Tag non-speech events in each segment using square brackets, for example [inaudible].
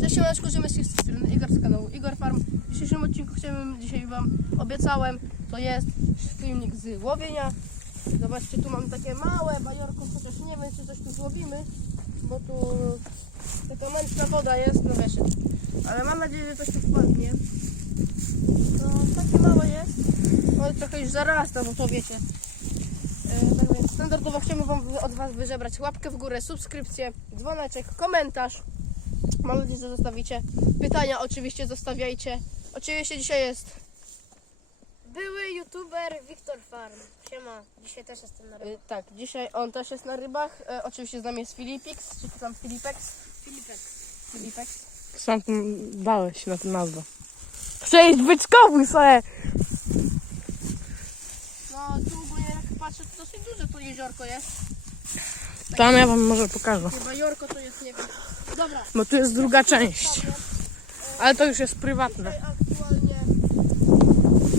Cześć, siemaneczko, ziomeczki z tej strony Igor z kanału Igor Farm. W dzisiejszym odcinku chciałbym, dzisiaj wam obiecałem, to jest filmik z łowienia. Zobaczcie, tu mam takie małe bajorko, chociaż nie wiem, czy coś tu złowimy, bo tu taka męczna woda jest, no wiesz, ale mam nadzieję, że coś tu wpadnie. No, takie małe jest, ale trochę już zarasta, bo to wiecie. E, Tak standardowo chciałbym wam od was wyżebrać łapkę w górę, subskrypcję, dzwoneczek, komentarz. Mam nadzieję, że zostawicie. Pytania oczywiście zostawiajcie. Oczywiście dzisiaj jest. Były youtuber Wiktor Farm. Siema, dzisiaj też jestem na Y, rybach. tak, dzisiaj on też jest na rybach. E, oczywiście z nami jest Filipix, czy to tam Filipex? Filipek. Filipex. Sam tam dałeś na tę nazwę. Iść byczkowy sobie! No tu ogólnie jak patrzę, to dosyć duże to jeziorko jest. Tam ja wam może pokażę. Chyba Jorko to jest, nie wiem. Dobra, Bo tu jest druga część. Ale to już jest prywatne. dzisiaj aktualnie,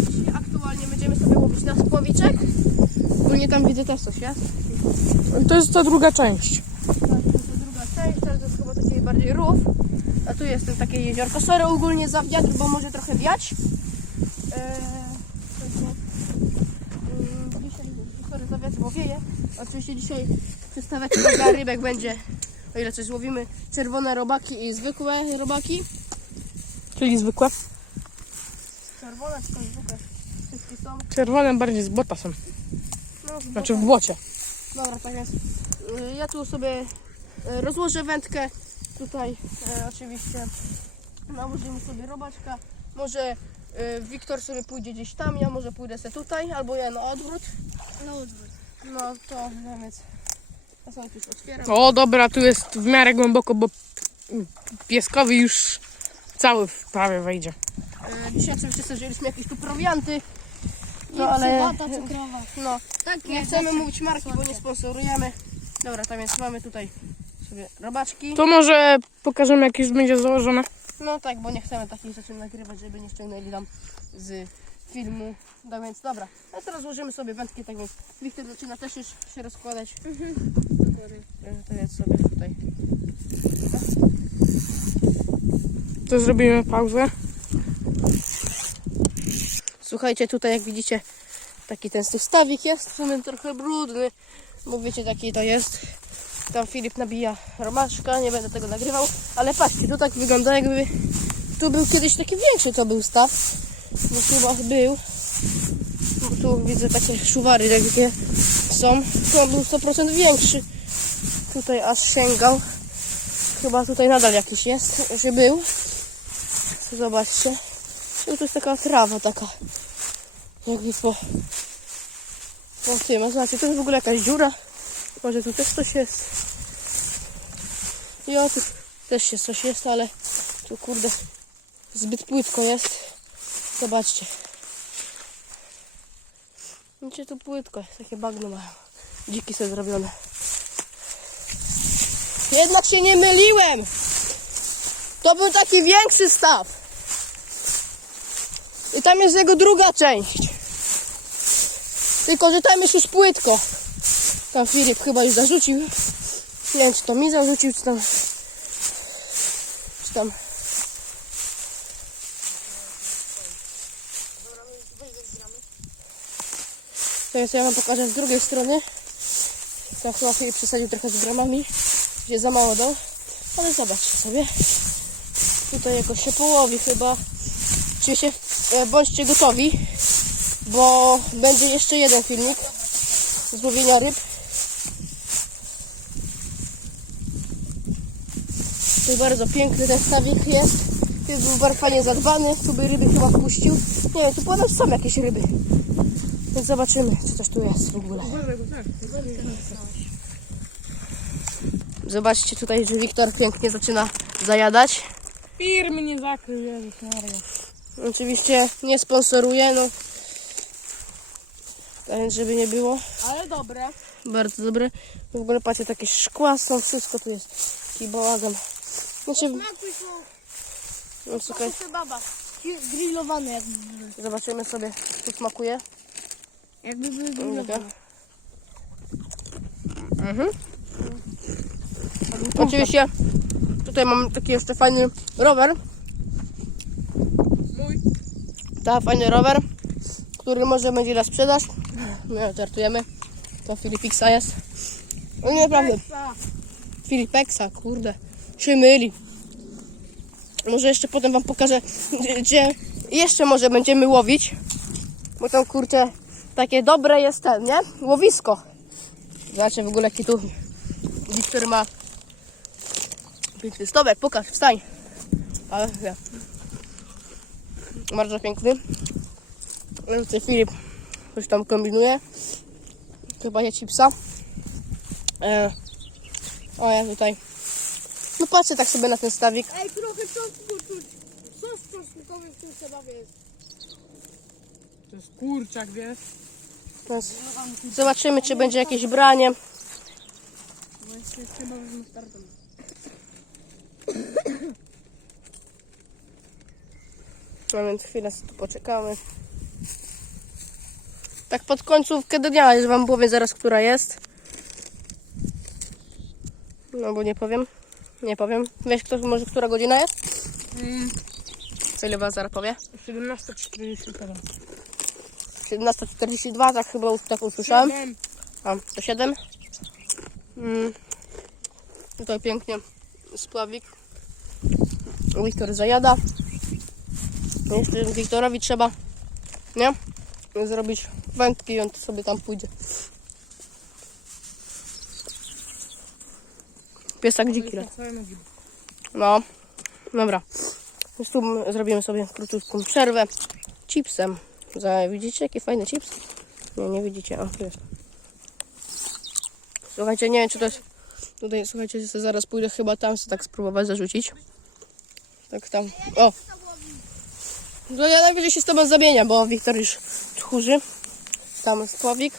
dzisiaj aktualnie będziemy sobie łowić na spłowiczek. Ogólnie tam widzę też coś jest. To jest ta druga część. Tak, to jest druga część, teraz to jest chyba taki bardziej rów. A tu jest ten takie jeziorko. Sorry ogólnie za wiatr, bo może trochę wiać. Eee, mm, dzisiaj, sorry za wiatr, bo wieje. Oczywiście dzisiaj przystaweczka dla rybek będzie, o ile coś złowimy, czerwone robaki i zwykłe robaki. Czyli zwykłe. Czerwone czy to zwykłe? Wszystkie są. Czerwone bardziej z bota są. No, z Znaczy w błocie. Dobra, tak jest. Y, Ja tu sobie y, rozłożę wędkę. Tutaj y, oczywiście nałożymy sobie robaczka. Może Wiktor sobie pójdzie gdzieś tam, ja może pójdę sobie tutaj, albo ja na odwrót. Na odwrót. No to no więc już otwieram. O dobra, tu jest w miarę głęboko, bo pieskowy już cały w prawie wejdzie. Y, Dzisiaj oczywiście sobie wzięliśmy jakieś tu prowianty. No ale cukrowa. no, Tak, nie chcemy mówić marki, bo nie sponsorujemy. Dobra, tak więc mamy tutaj sobie robaczki. To może pokażemy jak już będzie założone. No tak, bo nie chcemy takich rzeczy nagrywać, żeby nie ściągnęli nam z filmu. No więc dobra, a teraz złożymy sobie wędki, tak więc Wiktor zaczyna też już się rozkładać. Mhm. To sobie tutaj. To zrobimy pauzę. Słuchajcie, tutaj jak widzicie, taki ten stawik jest, w sumie trochę brudny, bo wiecie jaki to jest. Tam Filip nabija romaczka, nie będę tego nagrywał, ale patrzcie, tu tak wygląda jakby tu był kiedyś taki większy to był staw, bo chyba był. Bo tu widzę takie szuwary jakie są, to był 100% większy. Tutaj aż sięgał. Chyba tutaj nadal jakiś jest, że był. Zobaczcie. No to jest taka trawa taka. Jakby po, po tym, a znaczy to jest w ogóle jakaś dziura. Może tu też coś jest. I o tu też się coś jest, ale tu kurde zbyt płytko jest. Zobaczcie. Widzicie tu płytko takie bagno mają. Dziki sobie zrobione. Jednak się nie myliłem! To był taki większy staw. I tam jest jego druga część. Tylko, że tam jest już płytko. Tam Filip chyba już zarzucił. Nie wiem, czy to mi zarzucił, czy tam... Czy tam... Teraz ja wam pokażę z drugiej strony. Tam chyba Filip przesadził trochę z bramami. Gdzie za mało dał. Ale zobaczcie sobie. Tutaj jakoś się połowi chyba. Oczywiście e, bądźcie gotowi, bo będzie jeszcze jeden filmik z łowienia ryb. Tu bardzo piękny ten stawik jest. Jest był bardzo fajnie zadbany. Tu by ryby chyba wpuścił. Nie wiem, tu ponoć są jakieś ryby. Więc zobaczymy, czy coś tu jest w ogóle. Zobaczcie tutaj, że Wiktor pięknie zaczyna zajadać. Firmy nie zakrył, Jezus Maria. Oczywiście nie sponsoruję, no. Tak więc, żeby nie było. Ale dobre. Bardzo dobre. W ogóle patrzcie, takie szkła są, wszystko tu jest. Taki bałagan. Znaczy, Smakuj są. no słuchaj, baba. Grillowane zobaczymy sobie, co smakuje. Jakby były grillowane. Mhm. Oczywiście Tutaj mam taki jeszcze fajny rower. Mój. Ta fajny rower, który może będzie na sprzedaż. No, żartujemy. To Filipixa jest. No nie, naprawdę. Filipexa, kurde. Się myli. Może jeszcze potem wam pokażę, gdzie- gdzie jeszcze może będziemy łowić. Bo tam kurczę, takie dobre jest ten, nie? Łowisko. Zobaczcie w ogóle jaki tu Wiktor ma piękny stowek. Pokaż, wstań. Ale nie. Bardzo piękny. Ale Tutaj Filip coś tam kombinuje. Chyba je chipsa. E, o ja tutaj. No patrzę tak sobie na ten stawik. Ej, trochę czosnku czuć. Sos czosnkowy w tym sebawie jest. To jest kurczak, wiesz? Teraz zobaczymy czy będzie jakieś branie. No jeszcze jest chyba z mustardem. No więc chwilę sobie tu poczekamy. Tak pod końcówkę dnia, już wam powiem zaraz, która jest. No bo nie powiem. Nie powiem. Wiesz kto może która godzina jest? Mm, Co ile was zaraz powie? 17.47. 17.42, tak chyba tak usłyszałem. A, to 7. Mm. Tutaj pięknie spławik. Wiktor zajada. Jeszcze Wiktorowi trzeba, nie? Zrobić wędki i on sobie tam pójdzie. Piesak dziki. No, dobra. Więc tu zrobimy sobie króciutką przerwę. Chipsem. Za, widzicie jakie fajne chips? Nie, nie widzicie. O, tu jest. Słuchajcie, nie wiem czy to jest... Tutaj, słuchajcie, sobie zaraz pójdę chyba tam sobie tak spróbować zarzucić. Tak tam. O! No ja najwyżej się z tobą zamieniam, bo Wiktor już tchórzy. Tam spławik.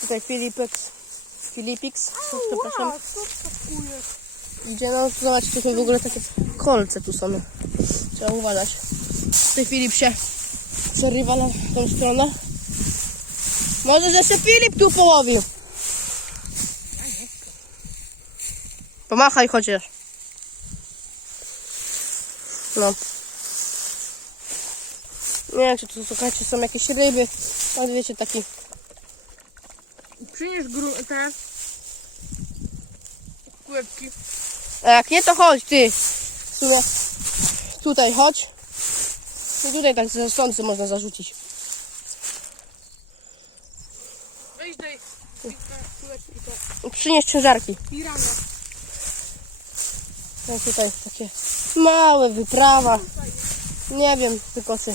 Tutaj Filipix. Filipix. Przepraszam. Idzie, no zobaczcie, tu w ogóle takie kolce tu są. Trzeba uważać. Tutaj Filip się przerywa na tą stronę. Może, że się Filip tu połowił. Pomachaj chociaż. No. Nie wiem, czy tu słuchajcie, są jakieś ryby. Ale wiecie, taki Przynieś gru... te... Kłębki. A jak nie, to chodź ty. W sumie tutaj chodź. I tutaj tak ze można zarzucić. Weź daj. To. Przynieść ciężarki. Pirania. No tutaj takie małe wyprawa. Nie wiem, tylko czy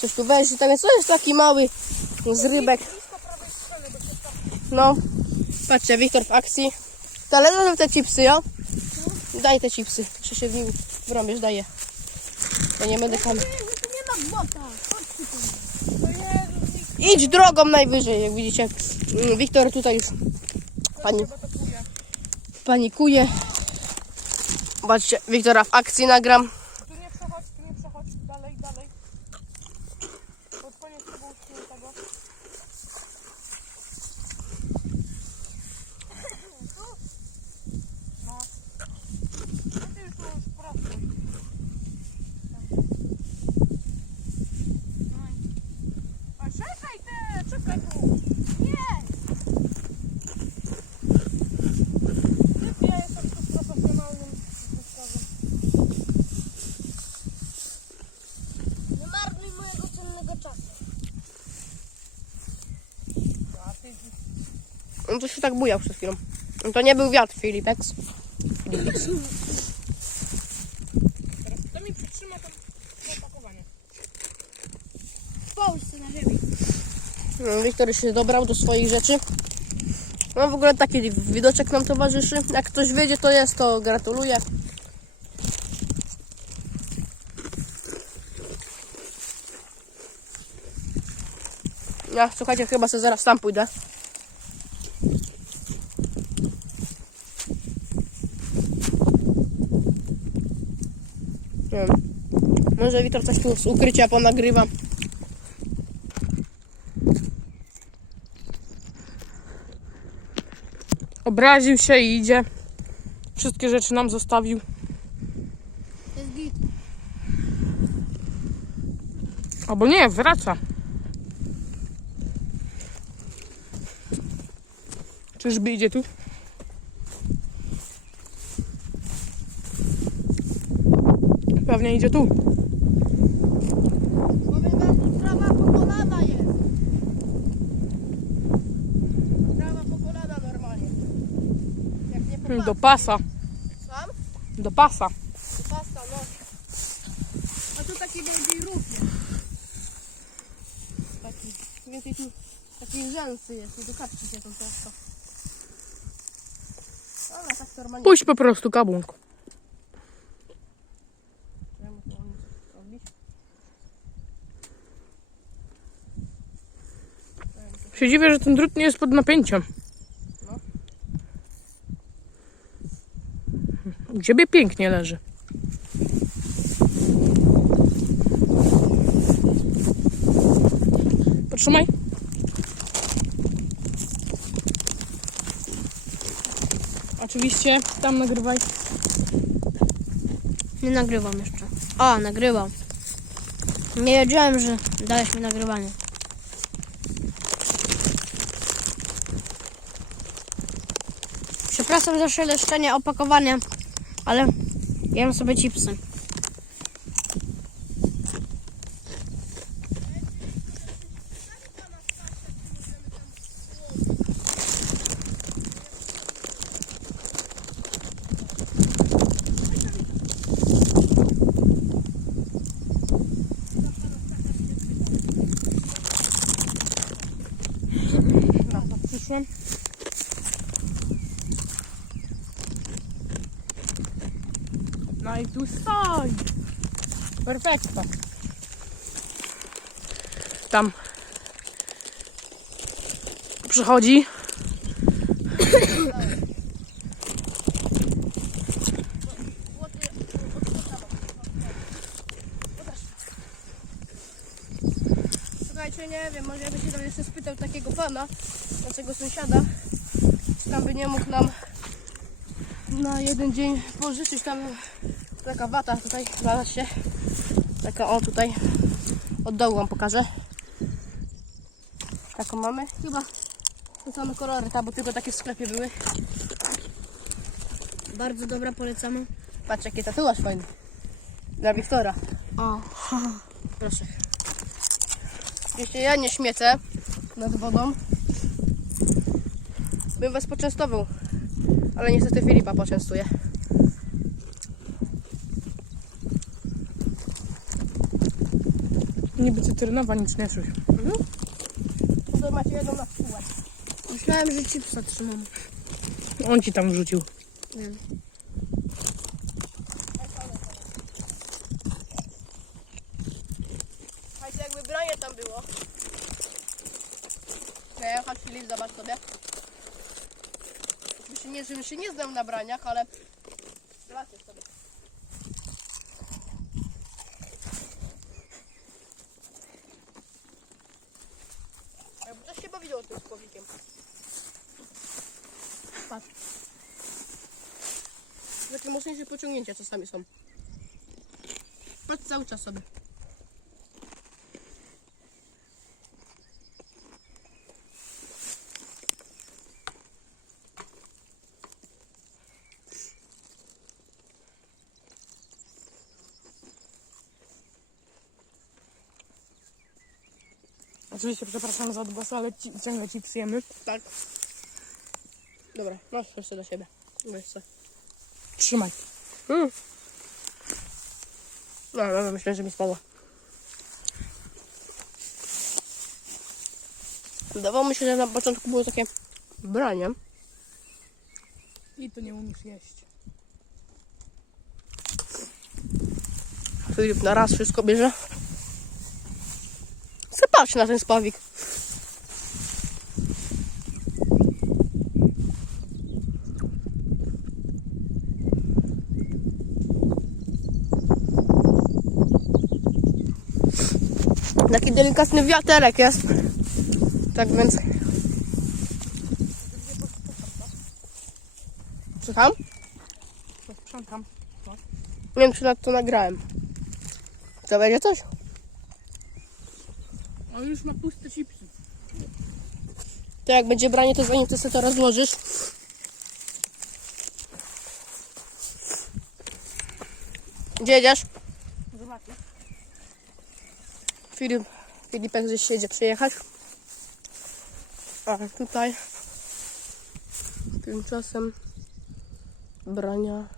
coś tu wejść. Tam jest, to jest taki mały z rybek. No, patrzcie, Wiktor w akcji. Ale te chipsy, jo? Daj te chipsy. Jeszcze się w nim wrąbiesz, daję. Ja nie będę kam... Idź drogą najwyżej, jak widzicie. Mm, Wiktor tutaj już pani, panikuje. Zobaczcie, Wiktora w akcji nagram. Tu nie przechodź, tu nie przechodź. Dalej, dalej. Pod koniec tego uśmiech tego. No. No ty już tu już prostuj. A czekaj ty, czekaj tu. Nie! Ty, ja jestem tu profesjonalnym wędkarzem. Nie marnuj mojego cennego czasu. A ty On to się tak bujał przed chwilą. To nie był wiatr, Filipex. Filipix. teraz kto mi przytrzyma tam to opakowanie? W Polsce na ziemi. No, Wiktor się dobrał do swoich rzeczy. No w ogóle taki widoczek nam towarzyszy. Jak ktoś wiedzie, to jest, to gratuluję. Ja, słuchajcie, chyba sobie zaraz tam pójdę. Może Wiktor coś tu z ukrycia ponagrywa. Obraził się i idzie. Wszystkie rzeczy nam zostawił. Albo nie, wraca. Czyżby idzie tu? Pewnie idzie tu. Powiem wam, tu trawa po kolana jest. Trawa po kolana normalnie. Do pasa. Sam? Do pasa. Pasta, no. A tu taki bardziej rów jest. Taki, więcej tu takiej rzęsy jest, do kapci się to często. Ale tak normalnie. Puść po prostu robić. Się dziwię, że ten drut nie jest pod napięciem. U ciebie pięknie leży. Potrzymaj. Oczywiście, tam nagrywaj. Nie nagrywam jeszcze. A, nagrywam. Nie wiedziałem, że dałeś mi nagrywanie. Przepraszam za szeleszczenie opakowania, ale jem sobie chipsy. Tu stoi. Perfekto. Tam przychodzi. Słuchajcie, nie wiem, może ja by się tam jeszcze spytał takiego pana, naszego sąsiada, czy tam by nie mógł nam na jeden dzień pożyczyć tam taka wata tutaj, znalazł się. Taka o tutaj, od dołu wam pokażę. Taką mamy, chyba te same kolory, ta, bo tylko takie w sklepie były. Bardzo dobra, polecamy. Patrz jaki tatuaż fajny. Dla Wiktora. O, Proszę. Jeśli ja nie śmiecę nad wodą, bym was poczęstował. Ale niestety Filipa poczęstuję. Niby cytrynowa, nic nie czuć. To macie jedną na wpół. myślałem, że chipsa trzymam. On ci tam wrzucił. Wiem. Słuchajcie, jakby branie tam było. Nie, chodź Filip, zobacz sobie. Oczywiście nie, żebym się nie znał na braniach, ale... Zobaczcie sobie. Jakby coś się bawiło słowikiem. Patrz. Takie mocniejsze pociągnięcia czasami są. Patrz cały czas sobie. Oczywiście przepraszam za odgłos, ale ci, ciągle ci psujemy. Tak. Dobra, masz jeszcze do siebie. Weź se. Trzymaj. Mm. No, no, myślę, że mi spadło. Wydawało mi się, że na początku było takie branie. I to nie umiesz jeść. Filip na raz wszystko bierze. Zapatrz na ten spawik. Taki delikatny wiaterek jest. Tak więc. Słucham? Sprzątam. Nie wiem, czy na to nagrałem. To będzie coś? On już ma puste chipsy. To jak będzie branie, to zanim ty sobie to rozłożysz. Gdzie jedziesz? Zobaczcie. Filip, Filipek gdzieś jedzie przyjechać. A tutaj tymczasem brania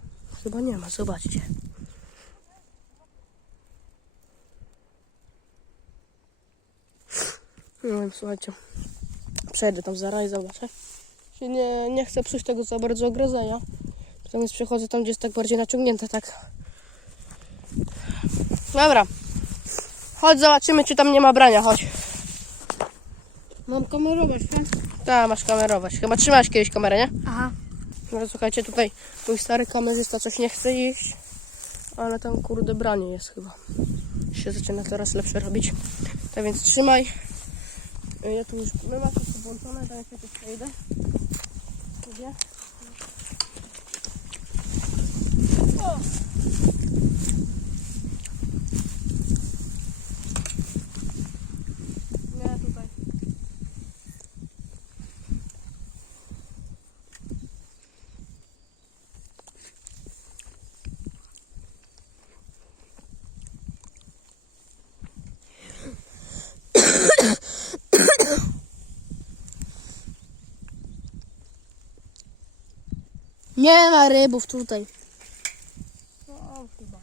chyba nie ma, zobaczcie. Wiem, słuchajcie. Przejdę tam zaraz i zobaczę. Nie, nie chcę psuć tego za bardzo ogrodzenia. Natomiast przychodzę tam, gdzie jest tak bardziej naciągnięte, tak. Dobra. Chodź, zobaczymy, czy tam nie ma brania, chodź. Mam kamerować, tak? Tak, masz kamerować. Chyba trzymałeś kiedyś kamerę, nie? Aha. No słuchajcie, tutaj mój stary kamerzysta coś nie chce iść, ale tam kurde branie jest chyba. Się zaczyna coraz lepsze robić. Tak więc trzymaj. Ja tu już, my masz tu włączone, tak Nie ma rybów tutaj. O, chyba.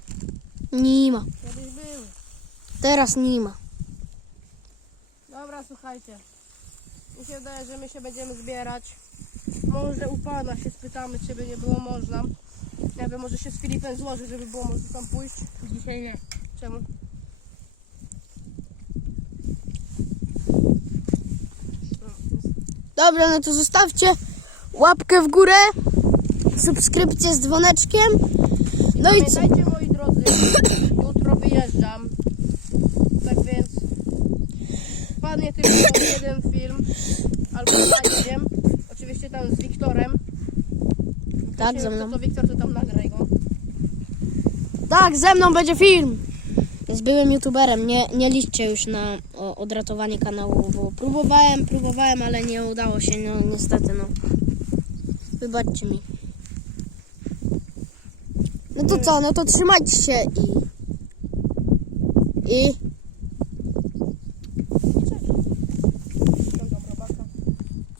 Nie ma. Kiedyś były. Teraz nie ma. Dobra, słuchajcie. Mi się wydaje, że my się będziemy zbierać. Może u pana się spytamy, czy by nie było można. Ja wiem, może się z Filipem złoży, żeby było można tam pójść. Dzisiaj nie. Czemu? Dobra, no to zostawcie łapkę w górę, subskrypcję z dzwoneczkiem. No i co? Pamiętajcie moi drodzy, [coughs] jutro wyjeżdżam. Tak więc padnie tylko [coughs] jeden film. Albo wiem. Oczywiście tam z Wiktorem. Tak, ze mną. To Wiktor, to tam nagraj go. Tak, ze mną będzie film. Więc byłem youtuberem, nie, nie liczcie już na o, odratowanie kanału, bo próbowałem, próbowałem, ale nie udało się, no niestety, no. Wybaczcie mi. To co, no to trzymajcie się i... I...